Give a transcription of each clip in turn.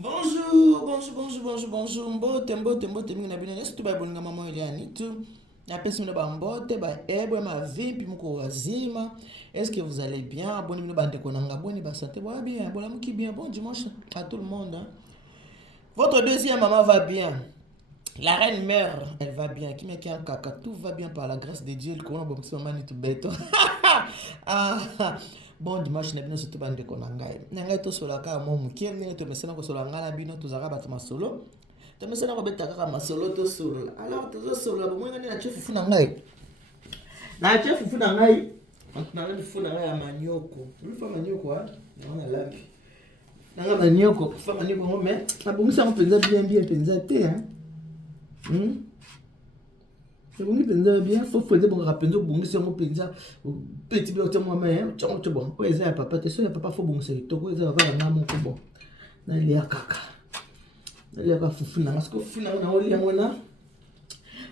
Bonjour, bonjour, bonjour, bonjour, bonjour. Mbote, mbote, mbote, mingi na bino. Nesi tu ba bolinga mama Eliani tu. Na pesi mino ba mbote, ba ebwe, ma vipi, muko wazima. Est-ce que vous allez bien? Boni mino bande konanga, boni ba santé. Bola bien, bola muki bien. Bon dimanche à tout le monde, hein. Votre deuxième maman va bien. La reine mère, elle va bien. Qui met qui en caca, tout va bien par la grâce de Dieu. Le couron bon petit maman ni tout bête. Ah, bon dimanche na bino surtout bande ko na ngai. Na ngai to sola ka mo mukie ndenge to mesana ko sola ngala bino to zaka bato masolo. To mesana ko beta kaka masolo to solo. Alors to solo ba mo ngani na chef fu na ngai. Na chef fu na ngai. Na ngai fu na ngai ya manioko. Ulu fa manioko ha. Na lambi. Na ngai manioko fa manioko mo me. Na bongisa mo penza bien bien penza te hein. Ebongi penza bien faut faisait bon rapenzo bongi se mo penza petit bien te moi mais tchon te bon oyo eza ya papa te so ya papa faut bongisa kitoko eza baba na mo ko bon na lia kaka na lia ka fufu na parce que fufu na olia mona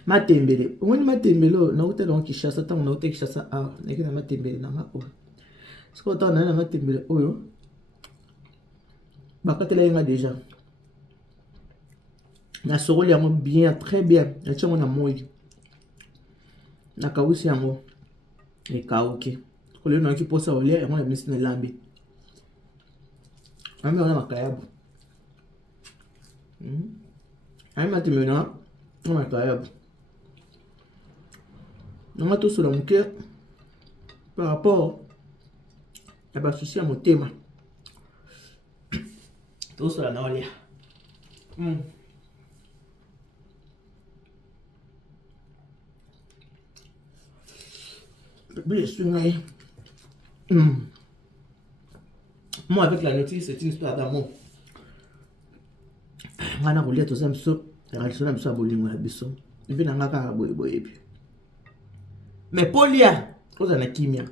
matembele omoni matembele na utela on Kinshasa tango na utela Kinshasa ah na kina matembele na ngako parce que autant na matembele oyo bakatela yenga déjà na sokoli yango bien très bien na tchongo na moi na kawusi yango ekauki koleo na kiposa olia yango na misi na lambi ami wana makayabu ami matimena na makayabu nanga tosola moke par rapport ya basusi ya motema tosola na olia je suis là. Moi, avec la notice, c'est une histoire d'amour. On a roulé tout ça, je suis bolingo ya biso. Il vient dans la boy boy. Mais Polia, vous en avez kimia.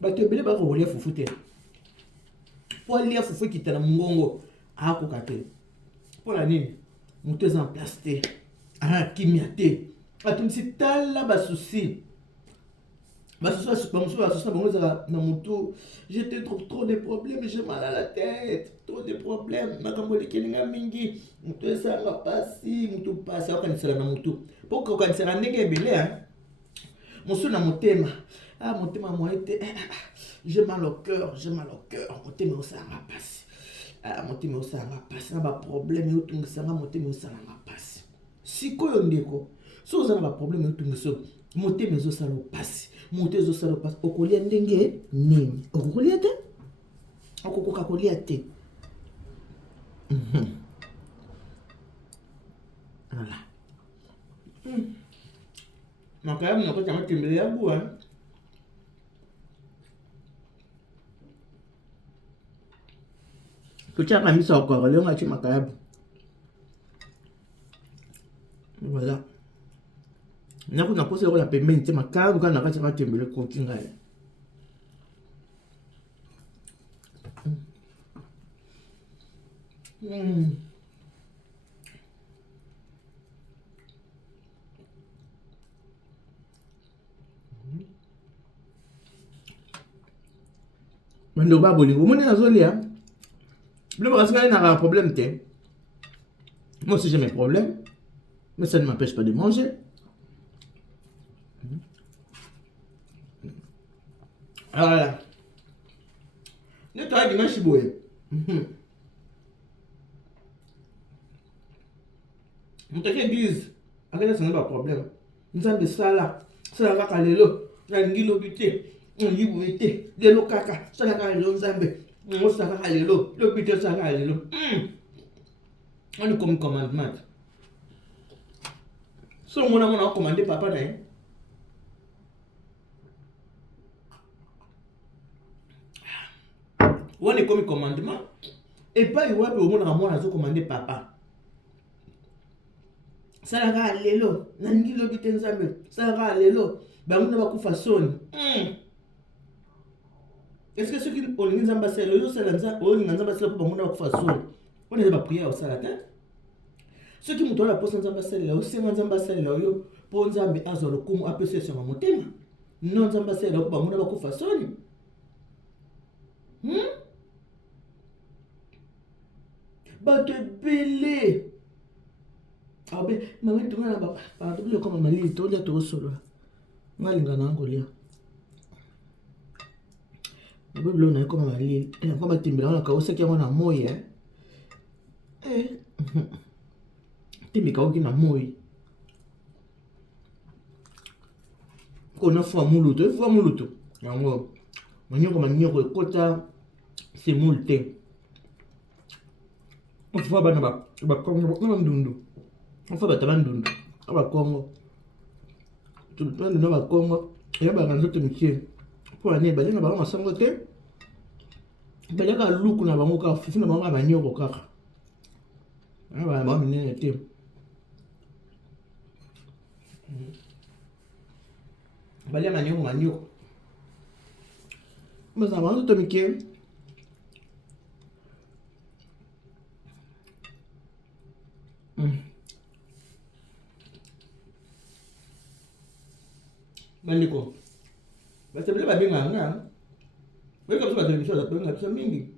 Bato ebele bakolia fufu te. Polia fufu kita na mungongo akoka te. Mpola nini moto eza en place te kimia te atumisi tala basusi basusi na bango ezaka na motu j'étais trop de problèmes, j'ai mal à la tête, trop de problèmes, makambo elekelinga mingi moto esanga pasi motu pasi akokanisela na motu mpo kokanisela ndenge ebele mosu na motema motema moye te j'ai mal au cœur motema osalanga pasi motema osalanga pasi na baproblème eotungisanga motema osalanga pasi sikoyo ndeko so oza na baproblème eotungisa motema ezosala pasi moto ezosala pasi okolia ndenge nini okokolia te okokoka kolia te voilà makayabu nakoti ya matembele ya bua totiaka miso akora leo ngati makayabu voilà nakuna posa yako na pembeni te makayabu kana nakati ya matembele koki ngai bando ba bolingo omoni nazolia biloko kasi ngai naka problème te. Moi aussi j'ai mes problèmes, mais ça ne m'empêche pas de manger. Alors voilà. Nettoie dimanche boye. Mutaki église. Akena sana ba problème. Nzambe sala kaka lelo. Nalingi lobi te. Ngi boye te. Lelo kaka. Sala kaka lelo nzambe. Sala kaka lelo. Lobi te sala kaka lelo. On est comme commandement. So on a commandé papa na on est comme commandement et pas il wapi au monde à moi azo commandé papa. Sala kaka lelo. Nangi lobi te nzambe. Sala kaka lelo. Bango ba kufa soni. Est-ce que ceux qui ont les nzamba sala yo sala nzamba o nzamba sala pour bango ba kufa soni. On est ba prière au sala ta. Ce qui moto la posa nzamba salela osenga nzamba salela oyo po nzambe azwa lokumu apesa esenga motema no nzamba salela ko bamona bakufa soni. Bato ebele abe mama tunga na ba to koma mali to lia to solo ngalinga na ngolia biblo na koma mali na koma timbila na kausa kia na moya timbika oki na moya kona fwa muluto yango manyoko ekota se multe Faut pas ba Congo na ndundu. Faut ba tabandundu. Ba Congo. Tout le temps de ba Congo. Et ba ranzo te mikie. Pour ane ba linga ba masango te. Ba leka luku na bango ka fufu na bango ba nyoko kaka. Ba minene te. Ba leka nyoko. Mas na ranzo te mikie. Bandiko. Basta bile babinga nga. Wewe kabisa ba television za benga kabisa mingi.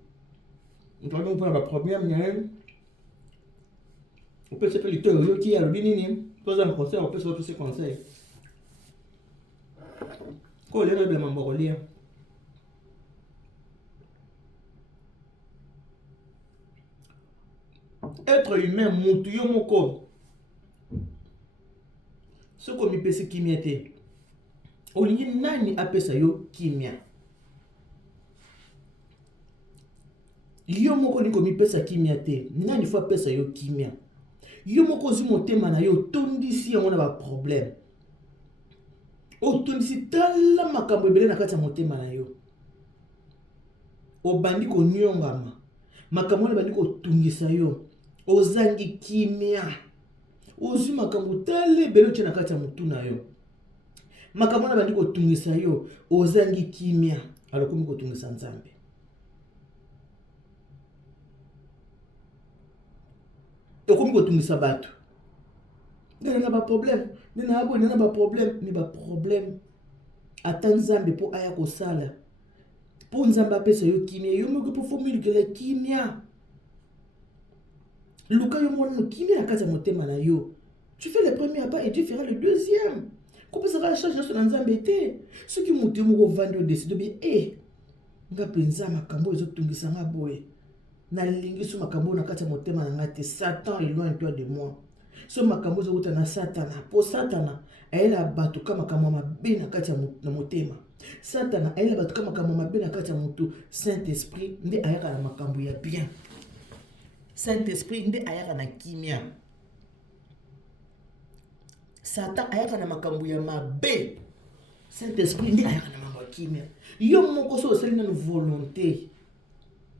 Ndio ndio ba problème nyae. On peut se faire le tour yo qui a le binini. Toi un conseil, on peut se faire conseil. Ko le na bile mambolia. Être humain mutu yo moko. Ce qu'on mi pese kimiete. Olingi nani apesa yo kimia. Yo moko niko mi pesa kimia te. Nani fo apesa yo kimia. Yo moko zi motema na yo tondisi yango na ba problème. O tondisi tala makambo ebele na kati ya motema na yo. O bandi ko nyongama. Makambo na bandi ko tungisa yo. Ozangi kimia. Ozi makambo tala ebele tshena kati ya mutu na yo. Makambo na bandi ko tungisa yo. Ozangi kimia. Alokomi ko tungisa nzambe. Okomi ko tungisa bato. Nena ba problème. Nena ba problème. Ni ba problème. Ata nzambe po aya ko sala. Po nzambe apesa yo kimia. Yo moko po formule ke la kimia. Luka yo mwana kimia na kati ya motema na yo. Tu fais le premier pas et tu feras le deuxième. Comment ça va changer sur nzambe te? Ce qui monte mo vendre décide bien nga penza makambo ezo tungisa nga boye. Na lingi so makambo na kati ya motema na ngate Satan est loin toi de moi. So makambo zo uta na Satana. Po Satana aela bato kama makambo mabe na kati ya motema. Satana aela bato kama makambo mabe na kati ya moto. Saint-Esprit nde ayaka na makambo ya bien. Saint-Esprit nde ayaka na kimia. Satan ayaka na makambo ya mabe. Saint-Esprit nde ayaka na makambo ya kimia. Yo moko so osali na volonté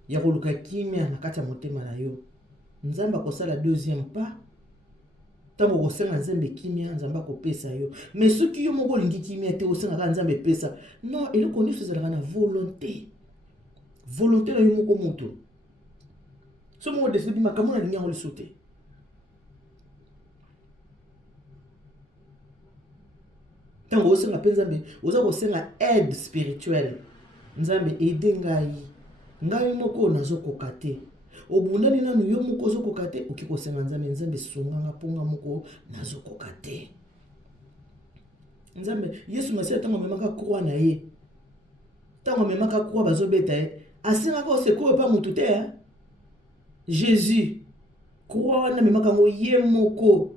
ya koluka kimia na kati ya motema na yo. Nzamba kosala deuxième pas. Tango kosenga nzambe kimia nzamba kopesa yo. Mais soki yo moko lingi kimia te osenga ka nzambe pesa. Non, ele koni sezala na volonté. Volonté na yo moko moto. So mo décide makambo na lingi ngoli sauter. Tango osenga pe nzambe, oza kosenga aide spirituelle. Nzambe aide ngai moko nazo kokate. Obundani nanu yo moko zo kokate, oki kosenga nzambe sunganga ponga moko nazo kokate. Nzambe Yesu Masiya tango memaka croix na ye. Tango memaka croix bazo beta ye. Asinga ko sekoe pa mutu te. Jésus croix na memaka ngo ye moko.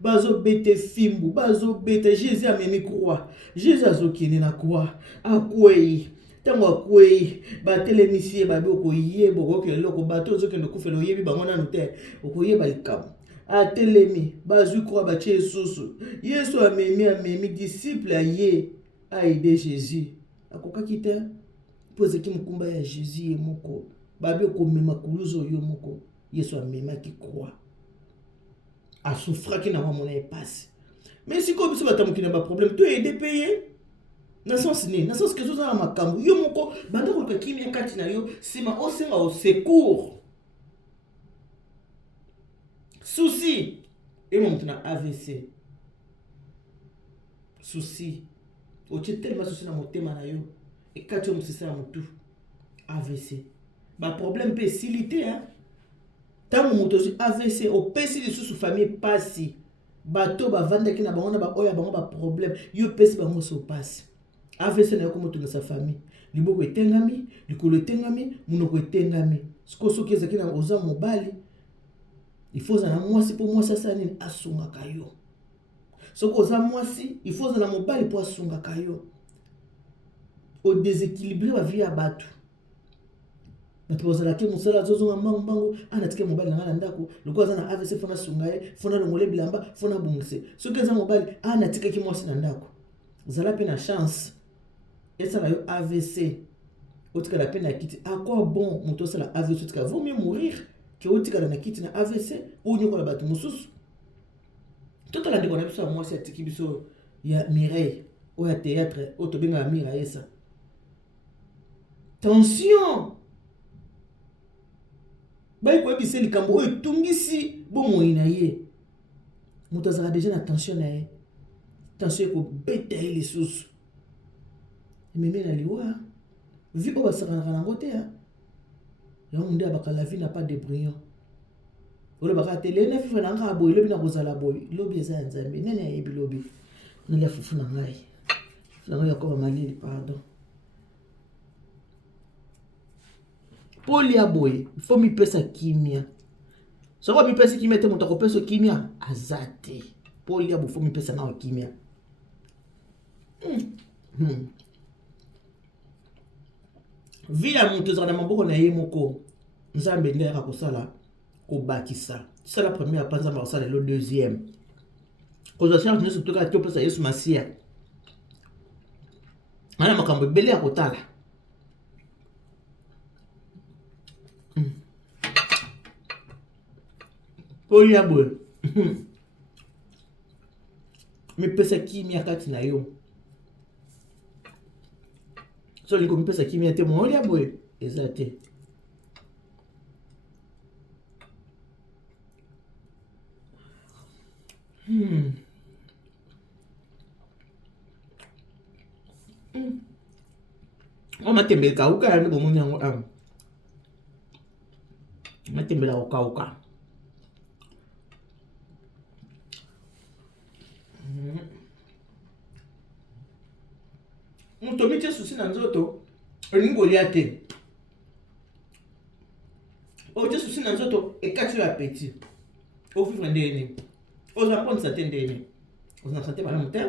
Bazo bete fimbu, bazo bete Jésus a memi croix. Jésus azokini na croix. Akwei. Tango akwei, batelemisi babe okoye boko ke loko bato zokende kufelo yebi bango nanu te. Okoye balikam. Atelemi, bazu croix ba tie susu. Yesu amemi disciple aye aide Jésus. Akokaki te pose ki mukumba ya Jésus ye moko. Babe okomema kuluzo yo moko. Yesu amemaki croix. A souffrir qui n'a pas mon passe. Mais si comme ça va t'amuki n'a pas problème, tu es payé. Dans sens que tout ça ma kambu yo moko banda ko kimia kati na yo sima osenga au secours. Souci et mon na AVC souci otie tellement souci na motema na yo et quand tu me sais ça mutu AVC ba problème pe silité hein tant moto AVC au pesi de sous famille pasi bato bavanda ki na bango na ba oya bango ba problème yo pesi bango so passe AVC na yo comme to sa famille liboko etengami likolo etengami munoko etengami soki ezaki na oza mobali il faut na mwasi pour moi ça nini asungaka yo soki oza mwasi il faut na mobali pour asungaka yo au déséquilibré ba vie ya bato bato bazalaki mosala zozonga mbangu anatike mobali na ndako loko aza na AVC fona sungaye fona longole bilamba fona bungise soki eza mobali anatika ki mwasi na ndako zala pe na chance esa na yo AVC otika la peine à quitter à quoi bon moto ça la AVC otika vaut mieux mourir que otika na quitter na AVC ou nyoko la bato mususu tout la ndeko na biso moi c'est tiki biso ya Mireille ou ya théâtre o to benga Mira esa tension bayi ko ebise likambo oyo tungisi bomoi na ye moto azala déjà na tension na ye tension ko beta ye lisusu meme na liwa vie oyo basakanaka nango te yango nde abaka la vie n'a pas de brillant olobaka te le na fifa na nga boye lobi na kozala boye lobi eza ya nzambe nani ayebi lobi nali ya fufu na ngai nango yakoba malili pardon poli ya boye ifo mipesa kimia soko mipesa kimia te moto akopesa kimia aza te poli ya boye ifo mipesa nao kimia vie ya moto ezala na maboko na ye moko nzambe nde ayaka kosala kobakisa sala première pa nzambe akosala lelo deuxième kozwa charge nyonso toka topesa yesu masiya ana makambo ebele ya kotala poli ya boye mipesa kimia kati na yo so liko mipesa kimia te mooli ya boye eza te matembe kauka ya nde bomoni yango matembela kokauka moto mitie susi na nzoto olingi kolia te otie susi na nzoto ekati yo apeti ovivre nde nini ozwa mponisa te nde nini ozwa sante malamu te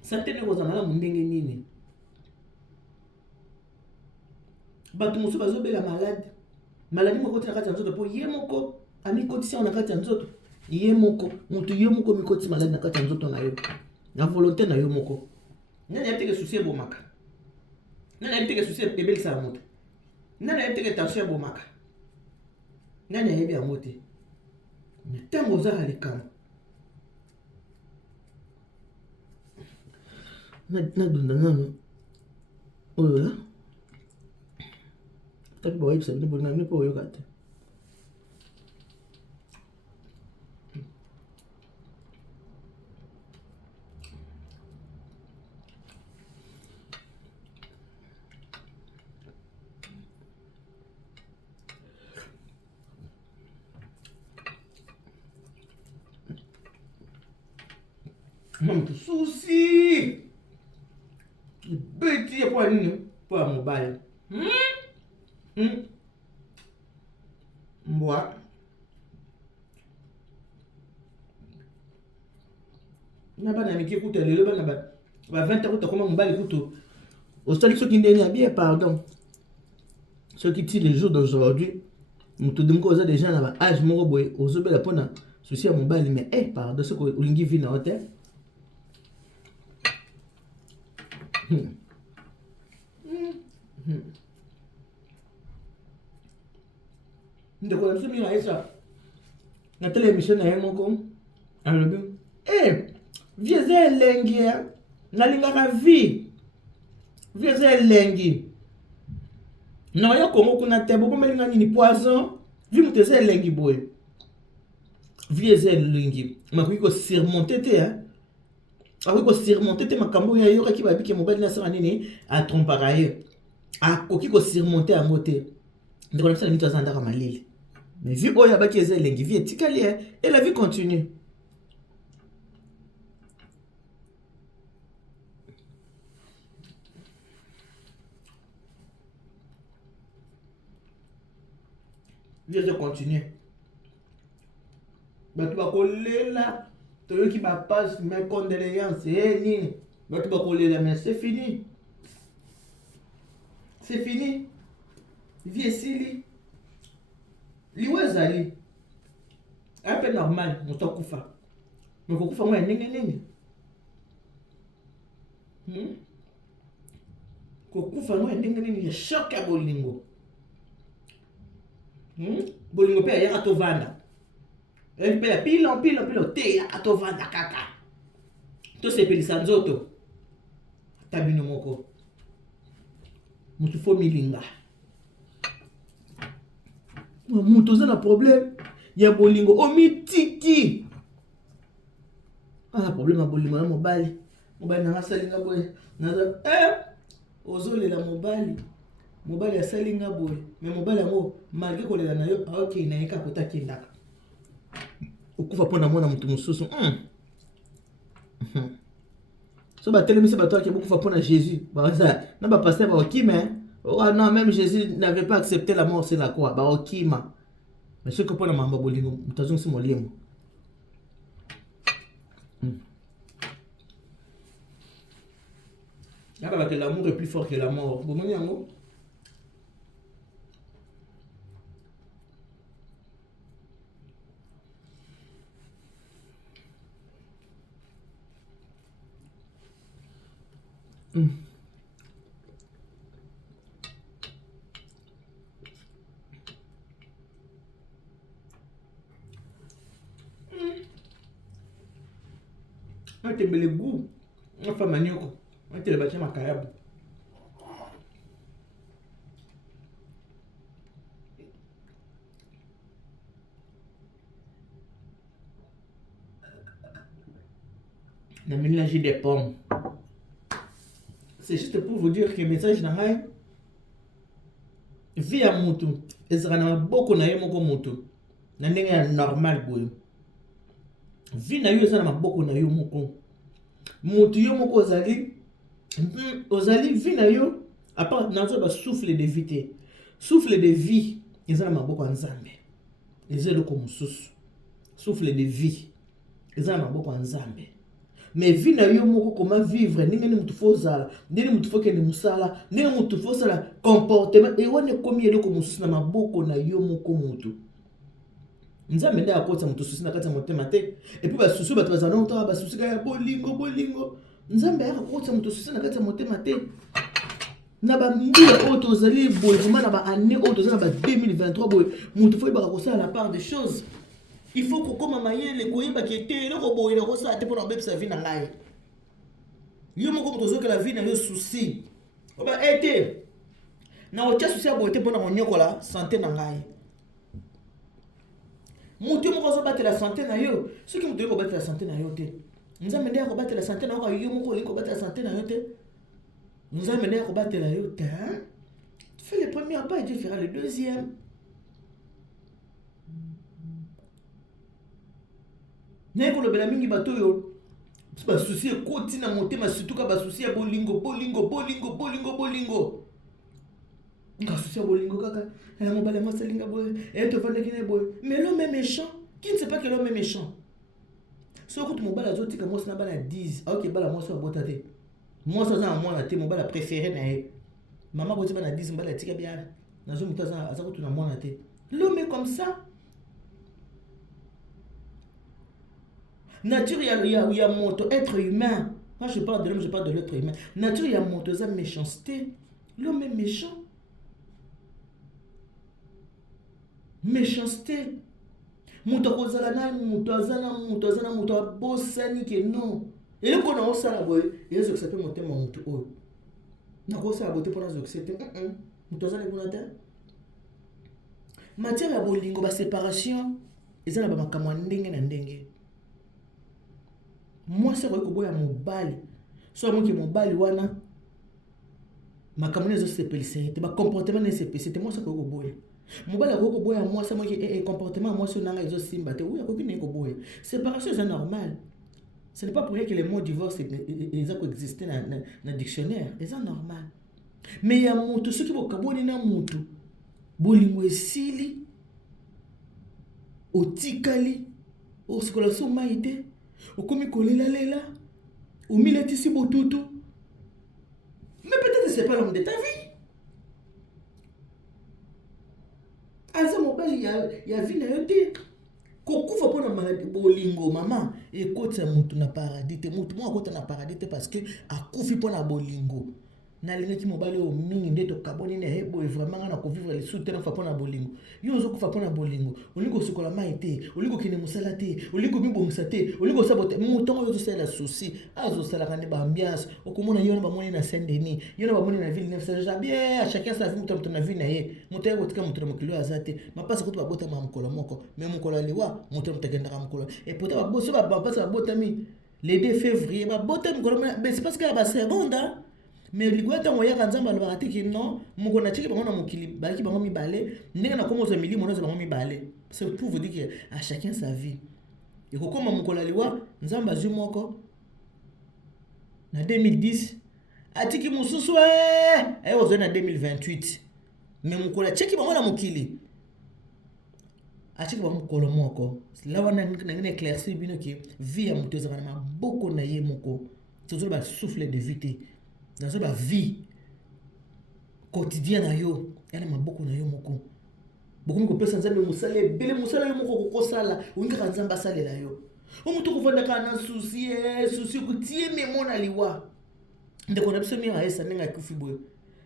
sante ndenge ozwa malamu ndenge nini bato mosusu bazobela maladi moko te na kati ya nzoto mpo ye moko amikotisi yango na kati ya nzoto ye moko moto ye moko mikotisi maladi na kati ya nzoto na yo na volonté na yo moko nani ayebi teke susi ebomaka nani ayebi teke susi ebelisaka moto nani ayebi teke tension ebomaka nani ayebi yango te ntango ozala likambo nadunda nano oyo tapi bawayebisa bino bolina bino mpo oyoka te susi beti ya kwa nini po ya mobali mbwa na bana miki kuta lelo bana ba 20 kuta koma mobali kuto osali soki ndeni ya bien pardon soki ti les jours d'aujourd'hui moto demko oza déjà na ba âge moko boye ozobela pona souci ya mobali mais pardon soki olingi vi na hotel ndeko na biso mingi ayesa na tele émission na ye moko alobi vie eza elengi nalingaka vie eza elengi Non, il y a comment qu'on a té, bon, mais il y a poison. Vu que tu es lengi boy. Vu que tu es lengi. Mais oui, que surmonter, hein. Ah oui, que surmonter, ma cambo, il y a qui va bien que mobile n'a pas nini à tromparailler. Ah, ok, que surmonter à moté. Donc, comme ça, il y a des malil. Mais vu qu'il y a qui est lengi, vu que et la vie continue. Vie de continuer. Mais tu vas coller là. Tu qui va pas mes condoléances. Mais tu vas coller là, mais c'est fini. C'est fini. Vie ici, liwezali. Un peu normal, on t'en koufa. Mais koufa, moi, nenge. Koufa, moi, nenge. Il y a choc à bolingo. Bolingo, puis il y a to vanda. Et puis il y a pile, te ya to vanda kaka. To se pelisa nzoto. Tabino moko. Mutu fo milinga. Mutu za na problème. Ya bolingo omitiki. Ah, problème à bolingo na mobali. Mobali na salinga boy. Naza ozolela mobali. Mobali asalinga boy. Mais mobali yango malgré kolela na yo aoki na yeka kota kindaka. Okufa pona mona mutu mususu. So ba telemisa bato ki beaucoup pona Jésus. Ba ça na ba pasteur ba okima. Oh non, même Jésus n'avait pas accepté la mort sur la croix. Ba okima. Mais ce que pona mamba bolingo mutazungu si moliemo. Yaba que l'amour est plus fort que la mort. Bon moni yango. Tembele goût. On fait manioko. On te le bâti makayabo. On a mélangé des pommes. C'est juste pour vous dire que le message n'a rien. Vie à mutu. Et ça n'a beaucoup na yemoko mutu. Na ndenge normal boyo. Vie na yo ça n'a beaucoup na yomoko. Mutu yomoko ozali vie na yo. À part nazo ba souffle de vie. Souffle de vie. Et ça n'a beaucoup nzambe. Les elo comme sous. Souffle de vie. Et ça n'a beaucoup nzambe. Mais vie na yo moko comment vivre ndenge ni mutu fozala ndenge mutu fokende musala ndenge mutu fozala comportement et wane komi eloko mususu na maboko na yo moko mutu nzambe nda akotsa mutu susu na kati ya motema te et puis basusu bato bazana otala basusu ya bolingo nzambe akotsa mutu susu na kati ya motema te na ba mbula oyo tozali boye vraiment na ba année oyo tozali na ba 2023 boye mutu fo yebaka kosala la part des choses. Il faut que comme mayele koyeba kete le koboyela ko sa te pour embêter sa vie na ngai. Yo moko motozo que la vie na yo souci. Oba été. Na otia souci a boyete pour na monyokola santé na ngai. Mutu moko zo battre la santé na yo. Ce qui mutu ko battre la santé na yo te. Nzambe ndeko battre la santé na yo moko liko battre la santé na yo te. Nzambe ndeko battre la yo te. Tu fais le premier pas et Dieu fera le deuxième. Neko lo bela mingi bato yo ba souci ekoti na motema surtout ka ba souci ya bolingo ka souci ya bolingo kaka la mobile mo selinga boy et te vendre kine boy mais l'homme est méchant qui ne sait pas que l'homme est méchant so ko to mobile azoti ka mo sna bala 10 OK bala mo so bota te mo so za mo na te mobile préféré na e maman boti bana 10 mbala tika bien na zo mutaza azako to na mo na te l'homme est comme ça. Nature, il y a moto, être humain. Moi, je parle de l'homme, je parle de l'être humain. Nature, il y a moto, ça méchanceté. L'homme est méchant. Méchanceté. Moto kozalana, moto azana, moto abosani ke non. Et le qu'on a ça la boy, et les accepter monter mon moto. Na ko ça boté pour les accepter. mutoza le kuna te matière ya bolingo ba séparation eza na ba makamwa ndenge na ndenge mwasi ko boya mobali so amoki mobali wana makamwa ezo sepelisa te ba comportement ne sepelisa te mwasi ko boya mobali ko boya mwasi amoki comportement mwasi nanga ezo simba te uya ko kine ko boya séparation c'est normal. Ce n'est pas pour rien que le mot divorce existe dans le dictionnaire. C'est normal. Mais il y a mutu ceux qui vont kaboni na mutu bolingo esili otikali osikola so maite okomi kolela lela omiletisi botutu. Mais peut-être c'est pas l'homme de ta vie. Asa mobali ya vie na yote. Kokufa pona maladi bolingo mama ekota mutu na paradis te mutu mo akota na paradis te parce que akufi pona bolingo na lingaki mobali o mingi ndeto kaboni ne hebo vraiment na ko vivre le soutien fa pona bolingo yo ozo kufa pona bolingo olingo sokola mai te olingo kine musala te olingo mibomisa te olingo sabote mutu ngo yo sala souci azo sala kane ba ambiance okomona yo na ba moni na Saint-Denis yo na ba moni na ville neuf ça bien à chacun sa vie mutu na vie na ye mutu yo tika mutu na mokilo azate mapasa ko to ba bota ma mokolo moko mais mokolo liwa mutu mutakenda ka mokolo et pourtant ba boso ba pasa ba bota mi le 2 février ba bota mokolo mais c'est parce que ba seconde mais ligwata moya nzamba lo batiki non moko na chiki bango na mokili baki bango mibale ndenge na komo za milimo na bango mibale c'est pour vous dire que à chacun sa vie et ko koma moko la liwa nzamba zu moko na 2010 atiki mususu ozo na 2028 mais moko la chiki bango na mokili atiki bango mokolo moko là wana ngene éclaircir bino que vie ya mutu za na boko na ye moko toujours ba souffle de vie dans la vie quotidienne na yo yana maboko na yo moko beaucoup ko pesa nzambe musale bele musala yo moko ko sala unga nzamba salela yo o mutu ko vanda kana souci ko tie memo na liwa ndeko na biso mi a esa ninga kufi boy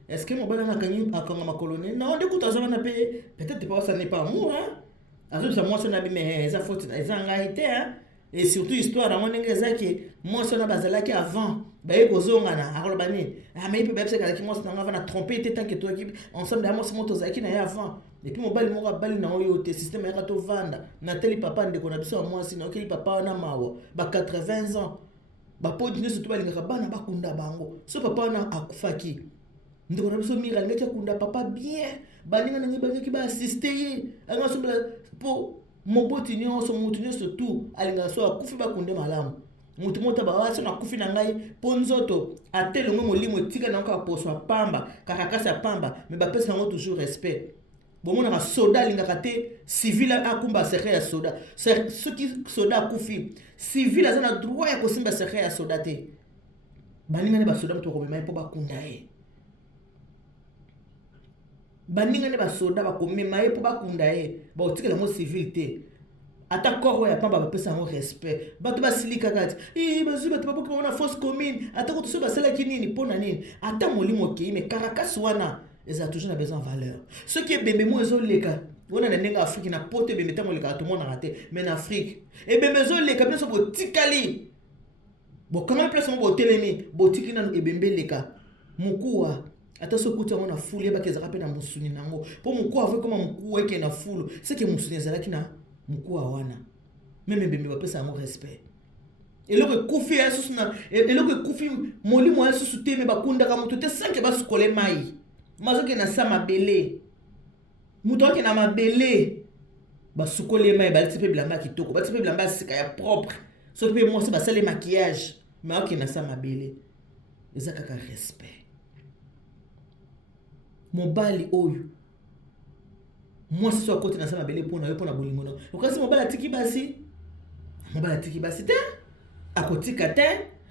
est-ce que mobala na kanyi akanga makolone na onde kutaza na pe peut-être pas ça n'est pas amour hein azo ça moi ça na bi mais eza faute eza ngaité hein et surtout histoire à mon ngezaki moi ça na bazalaki avant baye kozonga na akoloba nini mais peut bepse kala ki moi ça na tromper tant que toi qui ensemble à moi c'est moto zaki na ya avant et puis mobali moko bali na oyo te système ya to vanda na teli papa ndeko na biso moi si na okeli papa na mawa ba 80 ans ba podi ne surtout balinga bana bakunda bango so papa na akufaki ndeko na biso mira ngaki akunda papa bien baninga na ngiba ki ba assister ye anga so po moboti nyonso mutu nyonso tu alinga so akufi bakunde malamu mutu mota ba wasi na kufi na ngai ponzoto atelo ngo molimo etika na nka poso pamba kakakasa pamba mais ba pesa ngo toujours respect bomona ka soda linga kate civil akumba secret ya soda ce qui soda akufi civil azana droit ya kosimba secret ya soda te baninga ne ba soda mto ko mema po bakunda e baninga ne ba soda ba ko mema e po bakunda e ba otikela mo civil te ata koro ya pamba bapesa ngo respect bato basilika kati bazu bato baboki na force commune ata ko toso basala kinini pona nini ata molimo ke mais karakasi wana eza toujours na besoin valeur ce qui est bembe mo ezoleka wana na ndenga Afrique na pote bembe tango leka to mona raté mais na Afrique et bembe ezoleka biso botikali bo comment place mo botelemi botiki na ebembe leka mukuwa ata so kuta mona fulu ya bakezaka pe na musuni nango po mukuwa ave comme mukuwa ke na fulu c'est que musuni ezalaki na mukuwa wana même bembe bapesa ngo respect eloko kufi ya susu na eloko kufi molimo ya susu te me bakunda ka mutu te sanke basukole mai mazoke na sama bele mutu oke na mabele basukole mai baliti pe bilamba kitoko baliti pe bilamba sika ya propre so pe mo se basale maquillage mais oke na sama bele ezaka ka respect mobali oyo moi ce soit côté na sama bele pona yo pona bolingo na okasi mobali atiki basi te akotika te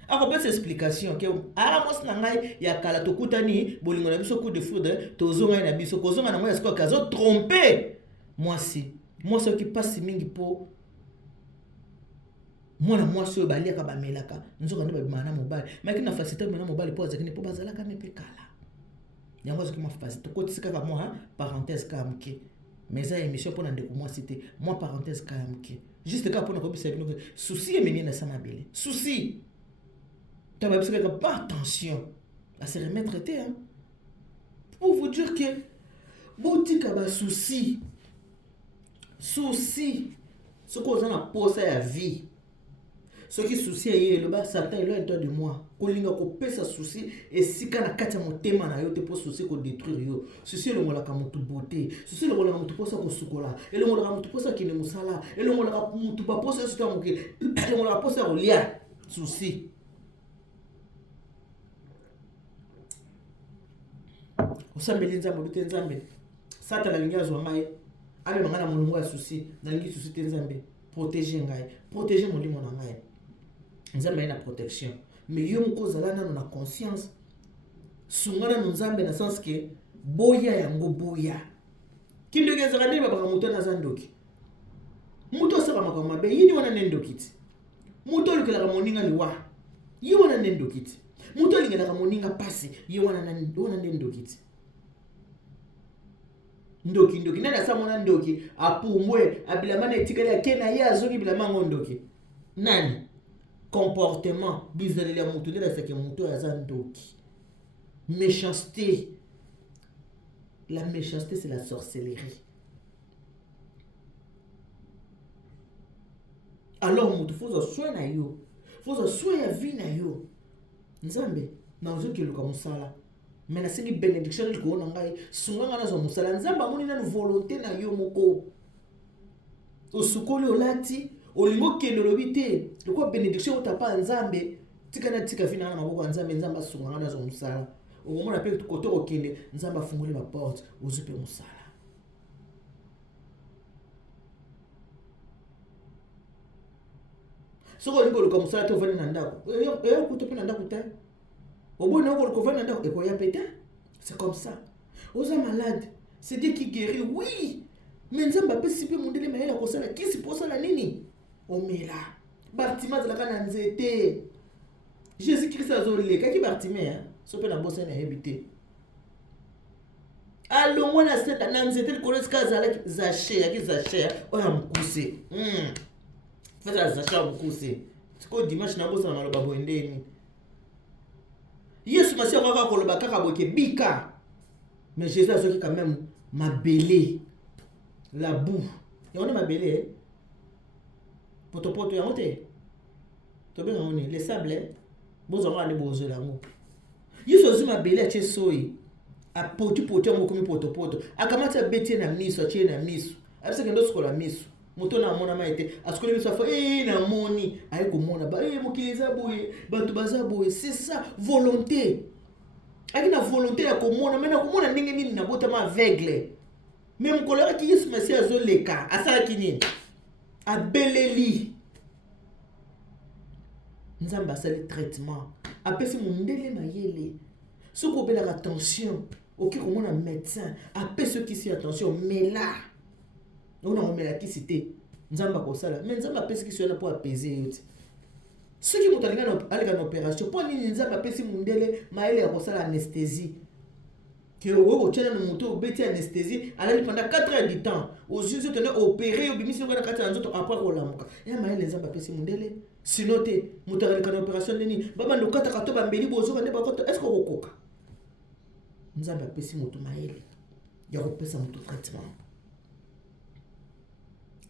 akopesa explication ke moi na ngai ya kala tokutani bolingo na biso coup de foudre tozonga na biso kozonga na moi est-ce que kazo tromper moi ce qui passe mingi po mwana mwasi oyo baliaka bamelaka nzoka nde babima na mobali maki na facilité na mobali po azakini po bazalaka ne pe kala yango zoki ma facilité kotisika ka moi parenthèse ka mke mais ça émission pour ndeko moi cité moi parenthèse ka mke juste ka pour na kobisa bino souci emeni na sama bele souci tu vas observer que pas attention à se remettre hein pour vous dire que botika ba souci ce qu'on a posé à vie. Ce qui soucie est le bas Satan est loin de moi. Kolinga ko pesa souci et si kana kati ya motema na yo te po souci ko détruire yo. Souci le molaka mutu beauté. Souci le molaka mutu posa ko sukola. Et le molaka mutu posa ki ne musala. Et le molaka mutu ba posa sur ta moke. Le molaka posa ko lia. Souci. Osambeli nzambe bite nzambe. Satan alinga zo ngai. Abe mangana mulungu ya souci. Nalingi souci te nzambe. Protéger ngai. Protéger molimo na ngai. Nzambe na protection. Mais yo mko zalana na conscience. Sungana nzambe na sens que boya yango boya. Kindo gezaka ne baba muto na zandoki. Muto saka makama be yini wana nendokiti. Muto lukela moninga liwa. Yi wana nendokiti. Muto lingela moninga pasi. Yi wana nendokiti. Ndoki nana sa mona ndoki apumwe abilamana etikala kena ya zoki bilamango ndoki. Nani? Comportement bizaleli ya mutu ndela seke mutu ya zandoki. Méchanceté. La méchanceté c'est la sorcellerie. Alors mutu faut soin na yo. Faut soin ya vie na yo. Nzambe na ozoki luka musala. Mais na sengi bénédiction ko na ngai sunganga na zo musala nzamba moni na volonté na yo moko. Osukoli olati olingo kendo lobite loko bénédiction otapa nzambe tikana tika fina na maboko nzambe nzamba sunganga na zo musala. Omona pe koto okende nzamba fungoli ma porte ozupe musala. Soko lingo luka musala to vani na ndako. Eyo kutope na ndako ta. C'est comme ça. Osa malade, c'est Dieu qui guérit, oui. Mais nzamba pe sipe mundele mayela kosala kisi posa la nini? Omela. Bartima de la kana nzete. Jésus Christ azole kaki Bartima hein. Sope na bossa na habité. Allo mwana seta na nzete le koleska zaché, yaki zaché. Oya mukuse. Fata zaché mukuse. Siko dimanche na bossa na maloba boendeni. Yesu masiya kaka koloba kaka boke bika. Mais Jésus a dit quand même ma belé la boue. Et on est ma belé. Poto ya moté. To bien on est les sables. Bozo ngane bozo la ngo. Yesu a dit ma belé a chesoi. A potu mo komi poto. Akamata beti na miso a na miso. Abisa kendo skola miso. Moto na mona maite askole miso fa na moni ayi ko mona ba mokiliza boye batu baza boye c'est ça volonté akina volonté ya ko mona mena ko mona ndenge nini na bota ma aveugle même kolera ki Yesu Messie azoleka asala kinini abeleli nzamba sali traitement apesi mundele mayele soko bela attention oki ko mona médecin apesi ceux qui si attention mais là on a remis la cité nzamba ko sala mais nzamba pesi ki sola pour apaiser yote ceux qui ont allé en opération pour ni nzamba pesi mundele maele ya ko sala anesthésie que o tchana no moto beti anesthésie allait pendant 4 heures du temps aux yeux tenait opérer au bimisi ngana kati nzoto après ko lamuka ya maele nzamba pesi mundele sinon te moto allé en opération nini baba ndo kata kato ba mbeli bozo kande ba koto est-ce que ko koka nzamba pesi moto maele ya ko pesa moto traitement.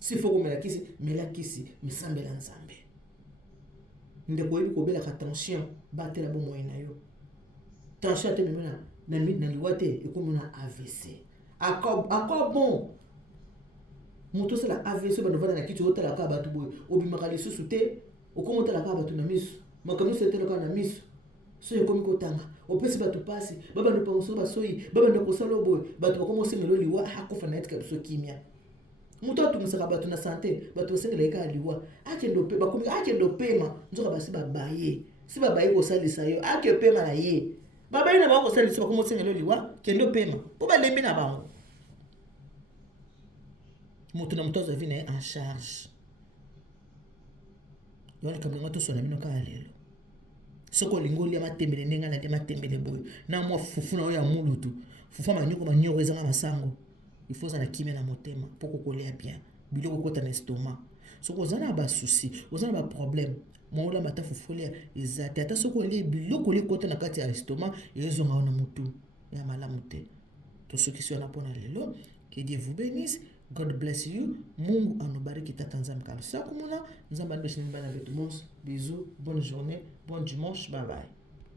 S'il faut que me sambela nzambe. Ndeko yebi ko bela ka tension, batela bo moyena yo. Tension te memena na liwate e ko mona AVC. Encore bon. Moto c'est la AVC ba novana na kitu hotela ka batu boy. Obimaka lisusu te, okomota la ka batu na misu. Makamu c'est telo ka na misu. So ye komi kotanga. Opesi batu pasi, baba ndo panso ba soyi, baba ndo ko salo boy, batu ko mo sengelo liwa hakufa na etika biso kimia. Muto tumusaka batu na santé batu sengela eka liwa akendo pe bakomi akendo pema nzoka basi babaye si babaye ko salisa yo ake pema na ye babaye na ba ko salisa bakomo sengela liwa kendo pema po ba lembi na bango muto na muto zavi na en charge yona kamanga to sona mino ka lelo soko lingoli ya matembele nenga na te matembele boy na mwa fufu na ya mulutu fufu manyoko ezanga masango. Il faut ça kimia na motema pour kokolia bien biloko kota na estomac soko zana ba souci ozana ba problème mola mata fufolia ezate ata soko le biloko le kota na kati ya estomac ezonga na mutu ya malamu te tosokisi wana mpona lelo. Que Dieu vous bénisse. God bless you. Mungu anubariki tata nzambe kalusa kumuna. Nzambe anibeshini bana betu mons. Bisous. Bonne journée. Bon dimanche. Bye bye.